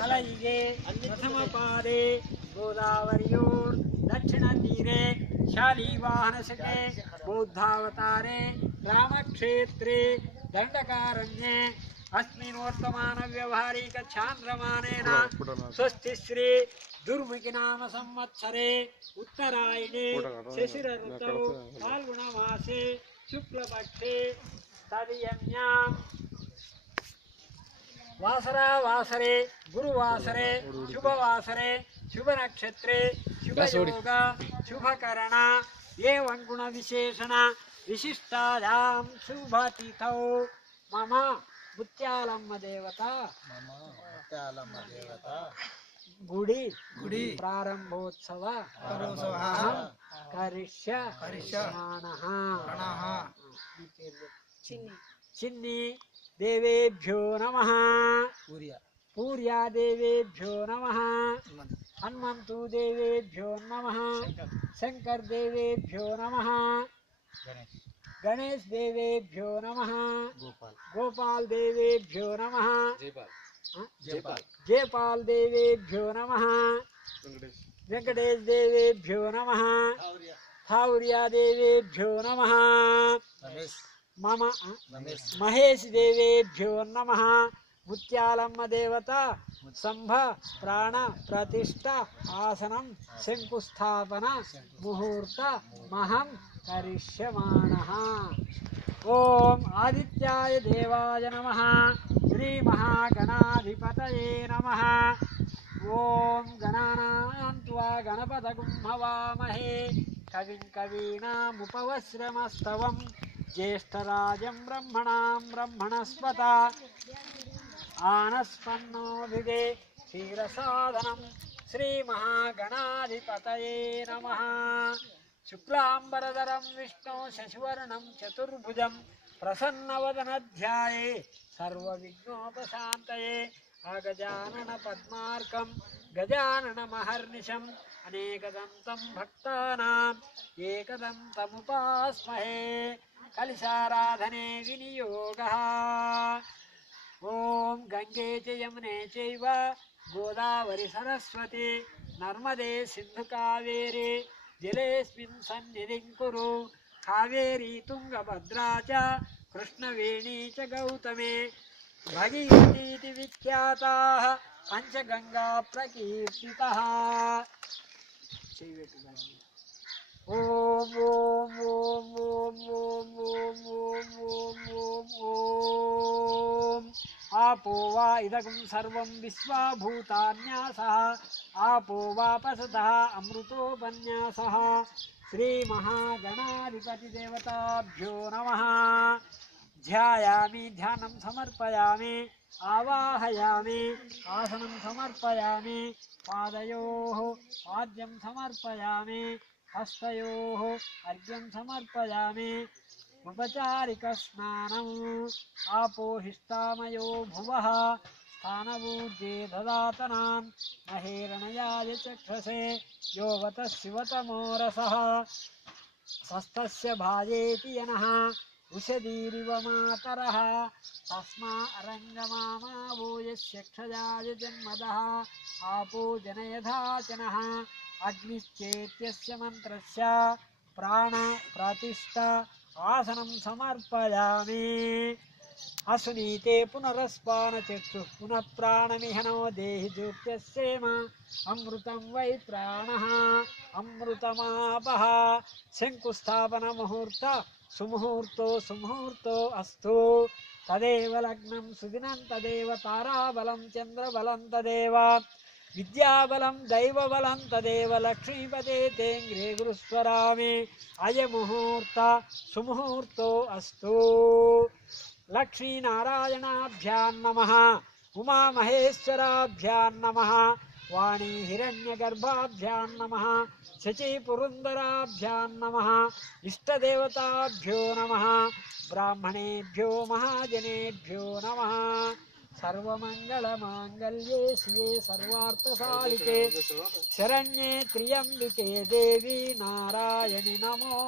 सलयिगे प्रथमपादे गोदावर्योर् दक्षिणतीरे शालीवाहनशके बौद्धावतारे रामक्षेत्रे दण्डकारण्ये अस्मिन् वर्तमानव्यवहारिक चान्द्रमानेन स्वस्ति श्री दुर्मुखी नाम संवत्सरे उत्तरायणे शिशिर ऋतौ फाल्गुणमासे शुक्लपक्षे तदीयन्यां वासरे गुरुवासरे शुभवासरे शुभनक्षत्रे शुभयोग शुभकरण एवं गुण विशेषण विशिष्टायां शुभतिथौ मम मुत्यालम्म देवता गुड़ी प्रारंभोत्सव करिष्यामः चिन्नी देवेभ्यो नमः पूर्या देवेभ्यो नमः हनुमंतु देवेभ्यो नमः शंकर देवेभ्यो नमः गणेश देवेभ्यो नमः गोपाल देवेभ्यो नमः जयपाल देवेभ्यो नमः वेंकटेश देवेभ्यो नमः थाउरिया देवेभ्यो नमः मम महेश देवेभ्यो नमः मुत्यालम्म देवता संभ प्राण प्रतिष्ठा आसनं शंकुस्थापन मुहूर्त महं करिष्यमाणः। ओम आदित्याय देवाय नमः श्री महागणाधिपतये नमः। ओम गणानां त्वा गणपतिं हवामहे कविं कवीनामुपवस्रमस्तवं ज्येष्ठराजं ब्रह्मणस्पत आनस्पन्नोभिदे क्षीरसाधनं श्रीमहागणाधिपतये नमः। शुक्लांबरधरं विष्णु शशिवर्णं चतुर्भुजं प्रसन्नवदनध्याये सर्वविघ्नोपशान्तये अगजानन पद्मार्कं गजाननमहर्निशम् अनेकदन्तं भक्तानाम् एकदन्तमुपास्महे कलशाराधने विनियोगः। ओम गंगे च यमुने चैव गोदावरी सरस्वती नर्मदे सिंधु कावेरी जलेऽस्मिन् सन्निधिं कुरु कावेरी तुंगभद्रा च कृष्णवेणी च गौतमे भगीरथीति विख्याताः पंचगंगा प्रकीर्तितः। ओम ओम ओम ओम ओम ओम ओम ओम ओम आपो वा इदगं सर्वं विश्वभूतान्यासः आपो वापसतः अमृतोपन्यासः। श्री महागणाधिपतिदेवताभ्यो नमः। ध्यायामि ध्यानं समर्पयामि आवाहयामि आसनं समर्पयामि पादयोः पाद्यं समर्पयामि हस्तयोः अर्घ्यं समर्पयामि उपचारिकस्नानम् आपोहिष्टामयो भुवः स्थानभूर्जे ददातनां महेरणयाय चक्षसे योवतः शिवतमोरसः स्वस्तस्य भाजेति यनः उषदीरिव मातरः तस्मा अरङ्गमामावो यस्य क्षयाय जन्मदः आपो जनयधाचनः अग्निश्चेत्यस्य मन्त्रस्य प्राण प्रतिष्ठा आसनं समर्पयामि। असुनीते पुनरस्पानचक्षुः पुनः प्राणमिहनो देहि ज्योत्यस्येम अमृतं वै प्राणः अमृतमापः। शंकुस्थापन मुहूर्त सुमुहूर्तो अस्तु तदेव लग्नं सुदिनं तदेव ताराबलं चन्द्रबलं तदेव विद्याबलं दैवबलं तदेव लक्ष्मीपते तेङ्ग्रे गुरुस्वरामि अयमुहूर्त सुमुहूर्तो अस्तु। लक्ष्मीनारायणाभ्यां नमः उमामहेश्वराभ्यां नमः वाणी हिरण्यगर्भाभ्यां नमः शचीपुरन्दराभ्यां नमः इष्टदेवताभ्यो नमः ब्राह्मणेभ्यो महाजनेभ्यो नमः। सर्वमंगलमांगल्ये शिवे सर्वार्थसाधिके शरण्ये त्र्यंबिके देवी नारायणि नमो